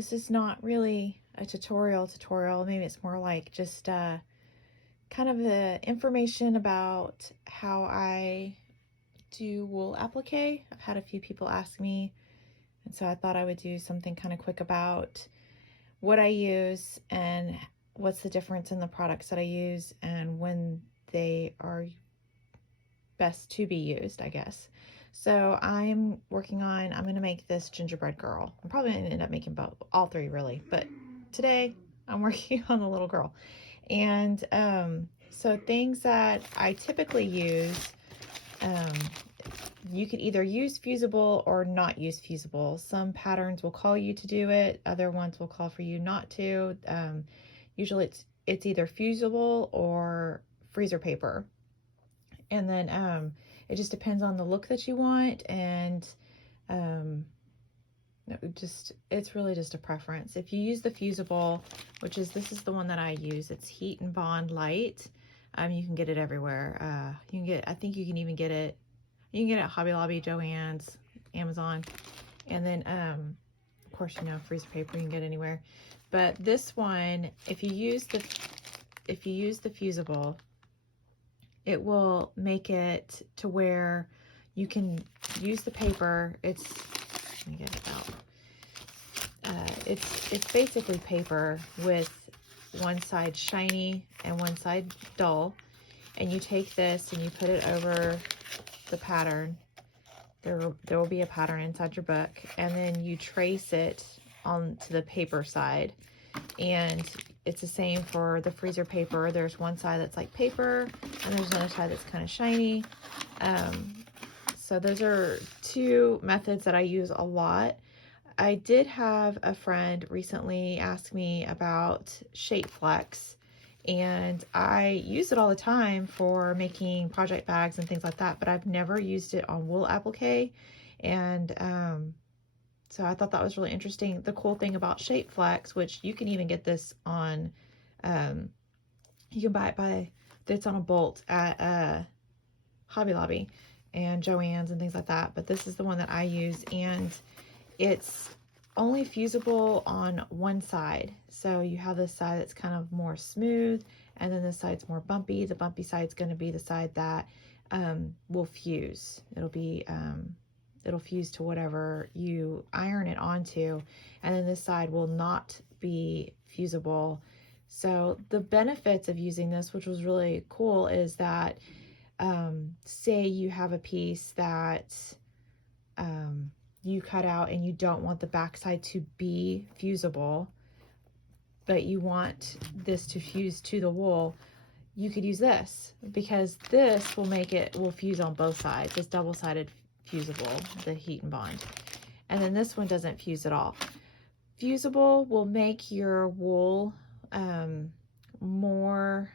this is not really a tutorial. Maybe it's more like just kind of the information about how I do wool applique. I've had a few people ask me, and so I thought I would do something kind of quick about what I use and what's the difference in the products that I use and when they are best to be used, I guess. So I'm going to make this gingerbread girl. I'm probably going to end up making all three really, but today I'm working on the little girl. And so things that I typically use, you could either use fusible or not use fusible. Some patterns will call you to do it. Other ones will call for you not to. Usually it's either fusible or freezer paper. And then it just depends on the look that you want, and it's really just a preference. If you use the fusible, this is the one that I use, it's Heat and Bond Light. You can get it everywhere. I think you can even get it. You can get it at Hobby Lobby, Joann's, Amazon, and then of course freezer paper you can get anywhere. But this one, if you use the fusible, it will make it to where you can use the paper. Let me get it out. It's basically paper with one side shiny and one side dull. And you take this and you put it over the pattern. There will be a pattern inside your book, and then you trace it onto the paper side. And it's the same for the freezer paper. There's one side that's like paper, and there's another side that's kind of shiny. So those are two methods that I use a lot. I did have a friend recently ask me about Shape-Flex, and I use it all the time for making project bags and things like that, but I've never used it on wool applique. And so I thought that was really interesting. The cool thing about Shape-Flex, which you can even get this on, you can buy it it's on a bolt at Hobby Lobby and Joann's and things like that. But this is the one that I use, and it's only fusible on one side. So you have this side that's kind of more smooth, and then this side's more bumpy. The bumpy side's going to be the side that will fuse. It'll fuse to whatever you iron it onto, and then this side will not be fusible. So the benefits of using this, which was really cool, is that say you have a piece that you cut out and you don't want the backside to be fusible, but you want this to fuse to the wool, you could use this, because this will fuse on both sides. This double-sided fusible, the Heat and Bond, and then this one doesn't fuse at all. Fusible will make your wool more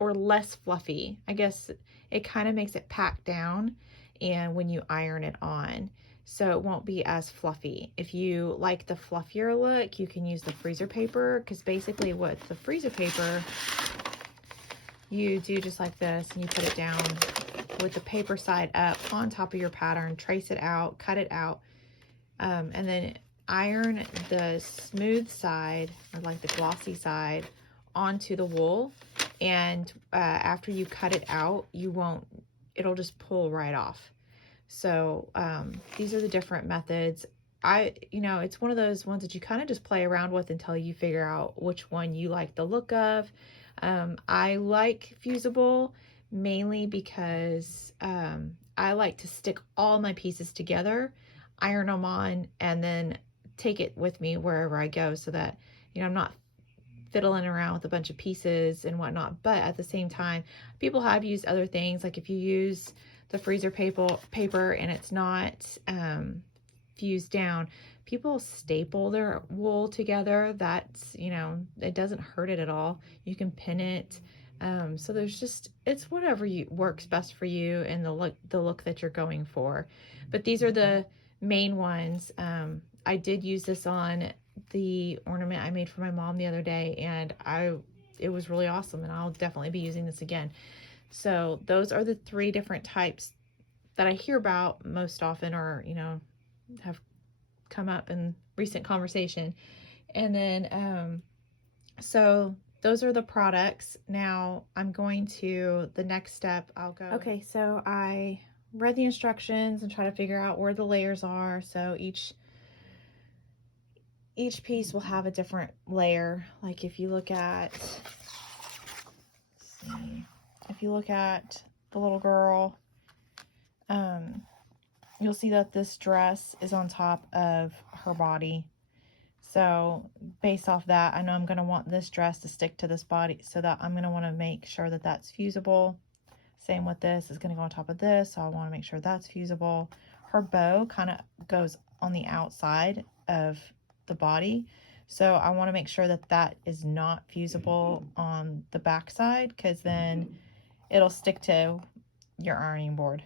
or less fluffy. I guess it kind of makes it pack down, and when you iron it on, so it won't be as fluffy. If you like the fluffier look, you can use the freezer paper, because basically what the freezer paper, you do just like this, and you put it down with the paper side up on top of your pattern, trace it out, cut it out, and then iron the smooth side, or like the glossy side, onto the wool. And after you cut it out, it'll just pull right off. So these are the different methods. It's one of those ones that you kind of just play around with until you figure out which one you like the look of. I like fusible mainly because I like to stick all my pieces together, iron them on, and then take it with me wherever I go, so that I'm not fiddling around with a bunch of pieces and whatnot. But at the same time, people have used other things, like if you use the freezer paper and it's not fused down, people staple their wool together. That's, it doesn't hurt it at all. You can pin it. So it's whatever works best for you and the look that you're going for. But these are the main ones. I did use this on the ornament I made for my mom the other day, and it was really awesome, and I'll definitely be using this again. So those are the three different types that I hear about most often, or have come up in recent conversation. And then, so those are the products. Now I'm going to the next step. I'll go. Okay, so I read the instructions and try to figure out where the layers are. So each piece will have a different layer. Like if you look at, if you look at the little girl, you'll see that this dress is on top of her body. So based off that, I know I'm going to want this dress to stick to this body, so that I'm going to want to make sure that that's fusible. Same with this, is going to go on top of this, so I want to make sure that's fusible. Her bow kind of goes on the outside of the body, so I want to make sure that that is not fusible on the back side, because then it'll stick to your ironing board.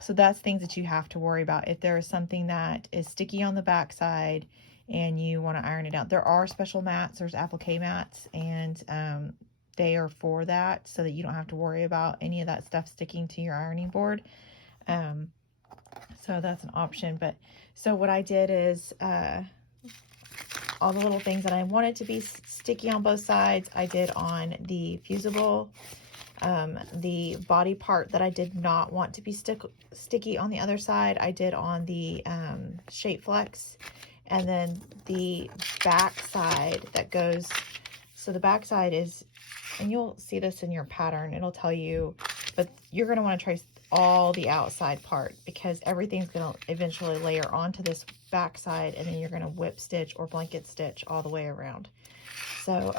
So that's things that you have to worry about. If there is something that is sticky on the back side and you want to iron it out, there are special mats. There's applique mats, and they are for that, so that you don't have to worry about any of that stuff sticking to your ironing board. So that's an option. But so what I did is all the little things that I wanted to be sticky on both sides, I did on the fusible. The body part that I did not want to be sticky on the other side, I did on the Shape-Flex. And then the back side that goes, so the back side is, and you'll see this in your pattern, it'll tell you, but you're going to want to trace all the outside part, because everything's going to eventually layer onto this back side, and then you're going to whip stitch or blanket stitch all the way around. So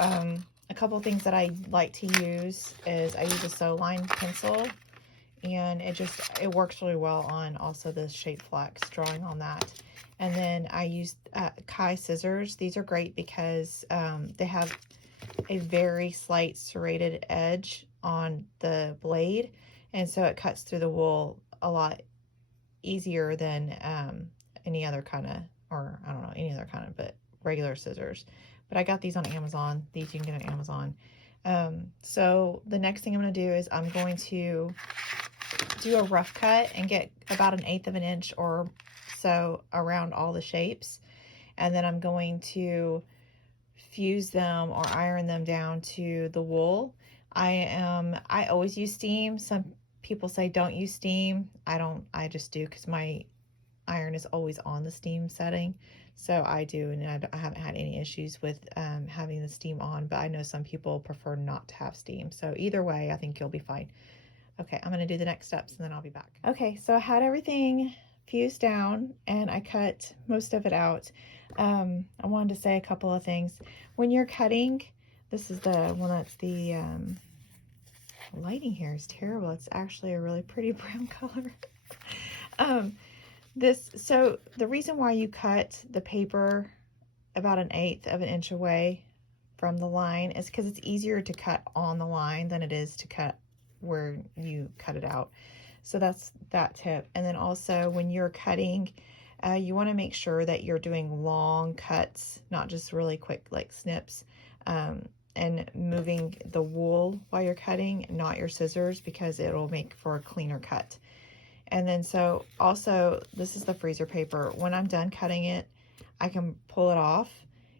a couple things that I like to use is I use a Sewline pencil, and it works really well on also the Shape-Flex, drawing on that. And then I used Kai scissors. These are great because they have a very slight serrated edge on the blade, and so it cuts through the wool a lot easier than any other kind of, or I don't know, any other kind of, but regular scissors. But I got these on Amazon. These you can get on Amazon. So the next thing I'm going to do is I'm going to do a rough cut and get about 1/8 of an inch or so around all the shapes. And then I'm going to fuse them or iron them down to the wool. I always use steam. Some people say don't use steam. I just do, because my iron is always on the steam setting. So I do, and I haven't had any issues with having the steam on, but I know some people prefer not to have steam. So either way, I think you'll be fine. Okay, I'm going to do the next steps and then I'll be back. Okay, so I had everything fused down and I cut most of it out. I wanted to say a couple of things. When you're cutting, this is the one that's the lighting here is terrible. It's actually a really pretty brown color. So the reason why you cut the paper about 1/8 of an inch away from the line is because it's easier to cut on the line than it is to cut where you cut it out. So that's that tip. And then also when you're cutting, you want to make sure that you're doing long cuts, not just really quick like snips, and moving the wool while you're cutting, not your scissors, because it'll make for a cleaner cut. And then so also, this is the freezer paper. When I'm done cutting it, I can pull it off.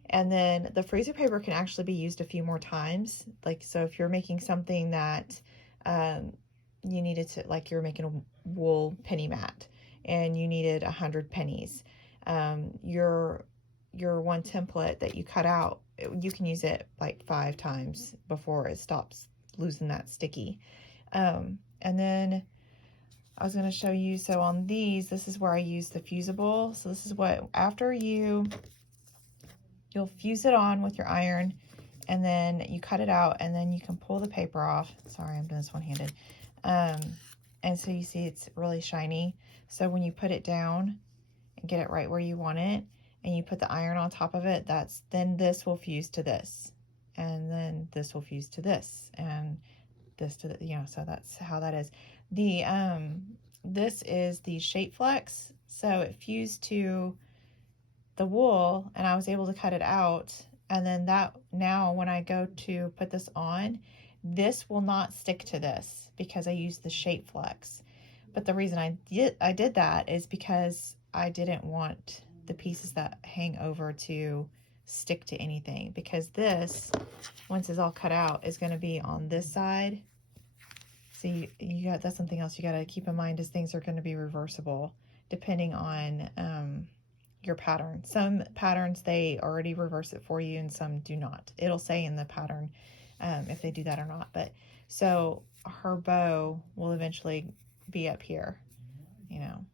And then the freezer paper can actually be used a few more times. Like, so if you're making something that you needed to, like you're making a wool penny mat and you needed 100 pennies, your one template that you cut out, you can use it like 5 times before it stops losing that sticky. And then I was going to show you, so on these, this is where I use the fusible. So this is what, after you'll fuse it on with your iron, and then you cut it out, and then you can pull the paper off. Sorry, I'm doing this one-handed. And so you see it's really shiny. So when you put it down and get it right where you want it, and you put the iron on top of it, then this will fuse to this, and then this will fuse to this, and this to the, so that's how that is. The this is the Shape-Flex, so it fused to the wool, and I was able to cut it out. And then now when I go to put this on, this will not stick to this because I used the Shape-Flex. But the reason I did that is because I didn't want the pieces that hang over to stick to anything, because this, once it's all cut out, is going to be on this side. So you got, that's something else you got to keep in mind, is things are going to be reversible depending on your pattern. Some patterns, they already reverse it for you, and some do not. It'll say in the pattern if they do that or not. But so her bow will eventually be up here, you know,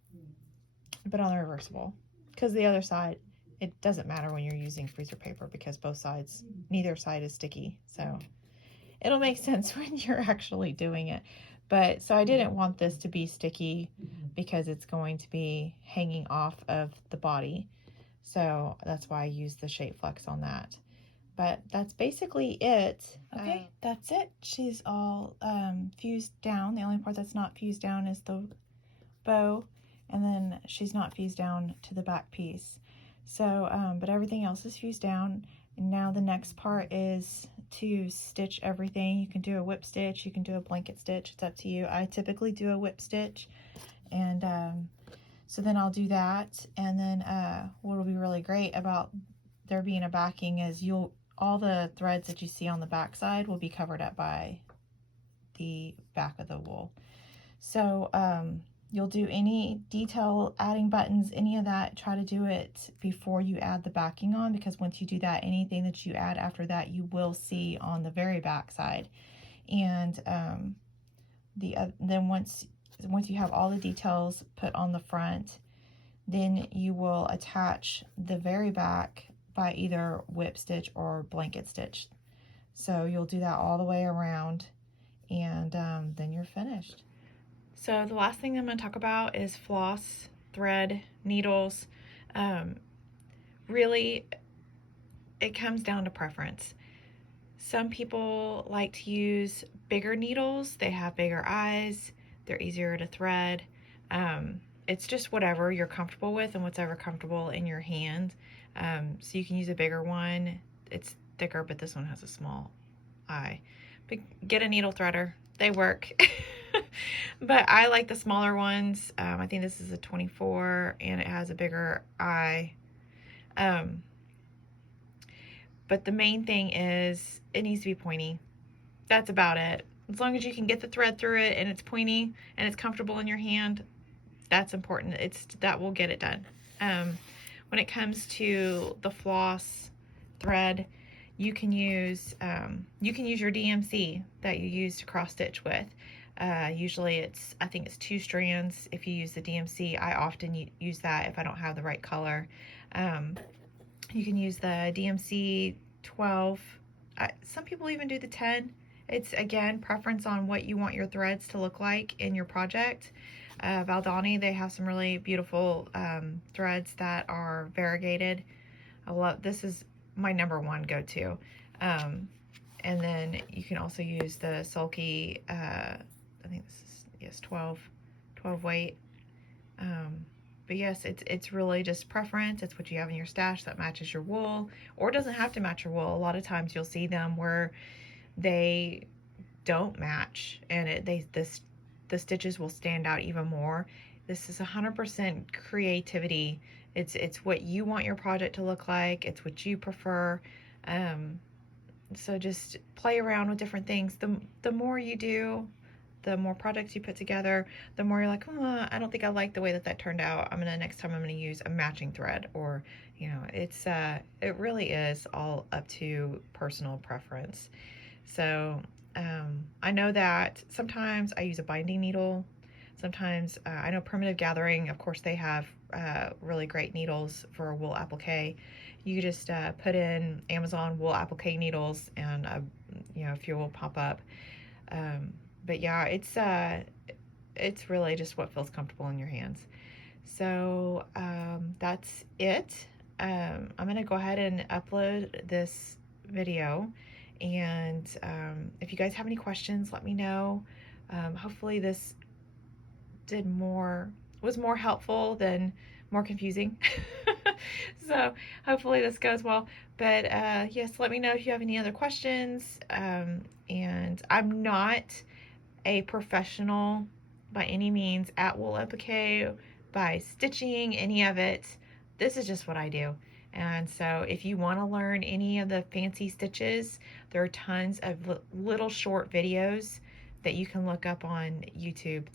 but on the reversible, because the other side, it doesn't matter when you're using freezer paper, because both sides, neither side is sticky. So it'll make sense when you're actually doing it. But so I didn't want this to be sticky because it's going to be hanging off of the body. So that's why I used the Shape-Flex on that. But that's basically it. Okay, that's it. She's all fused down. The only part that's not fused down is the bow, and then she's not fused down to the back piece. So, but everything else is fused down. And now the next part is to stitch everything. You can do a whip stitch, you can do a blanket stitch, it's up to you. I typically do a whip stitch, and so then I'll do that. And then what will be really great about there being a backing is all the threads that you see on the back side will be covered up by the back of the wool. So you'll do any detail, adding buttons, any of that, try to do it before you add the backing on, because once you do that, anything that you add after that, you will see on the very back side. And then once you have all the details put on the front, then you will attach the very back by either whip stitch or blanket stitch. So you'll do that all the way around, and then you're finished. So the last thing I'm going to talk about is floss, thread, needles. Really, it comes down to preference. Some people like to use bigger needles. They have bigger eyes. They're easier to thread. It's just whatever you're comfortable with and whatever comfortable in your hand. So you can use a bigger one. It's thicker, but this one has a small eye. But get a needle threader. They work. But I like the smaller ones. I think this is a 24 and it has a bigger eye. But the main thing is it needs to be pointy. That's about it. As long as you can get the thread through it and it's pointy and it's comfortable in your hand, that's important. That will get it done. When it comes to the floss thread, you can use your DMC that you use to cross stitch with. Usually I think it's 2 strands if you use the DMC. I often use that if I don't have the right color. You can use the DMC 12. Some people even do the 10. It's, again, preference on what you want your threads to look like in your project. Valdani, they have some really beautiful threads that are variegated. This is my #1 go-to. And then you can also use the sulky, I think this is, yes, 12 weight. But yes, it's really just preference. It's what you have in your stash that matches your wool, or doesn't have to match your wool. A lot of times you'll see them where they don't match, and the stitches will stand out even more. This is 100% creativity. It's what you want your project to look like. It's what you prefer. So just play around with different things. The more you do, the more projects you put together, the more you're like, oh, I don't think I like the way that turned out. Next time I'm gonna use a matching thread, or, you know, it really is all up to personal preference. So I know that sometimes I use a binding needle. Sometimes I know Primitive Gathering, of course, they have really great needles for wool applique. You just put in Amazon wool applique needles, and you know, a few will pop up. But yeah, it's really just what feels comfortable in your hands. So that's it. I'm gonna go ahead and upload this video, and if you guys have any questions, let me know. Hopefully this was more helpful than more confusing. So hopefully this goes well. But yes, let me know if you have any other questions. And I'm not a professional by any means at wool applique. by stitching any of it. This is just what I do. And so if you want to learn any of the fancy stitches, there are tons of little short videos that you can look up on YouTube.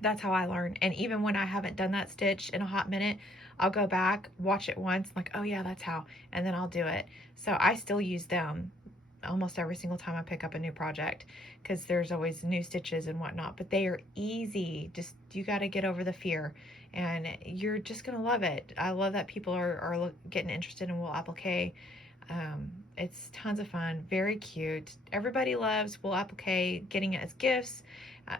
That's how I learn. And even when I haven't done that stitch in a hot minute, I'll go back, watch it once, like, oh yeah, that's how, and then I'll do it. So I still use them almost every single time I pick up a new project, because there's always new stitches and whatnot, but they are easy. Just, you got to get over the fear, and you're just going to love it. I love that people are getting interested in wool applique. It's tons of fun, very cute. Everybody loves wool applique, getting it as gifts.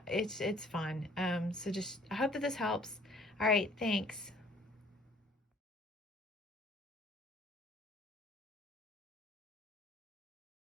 It's fun. So just, I hope that this helps. All right, thanks.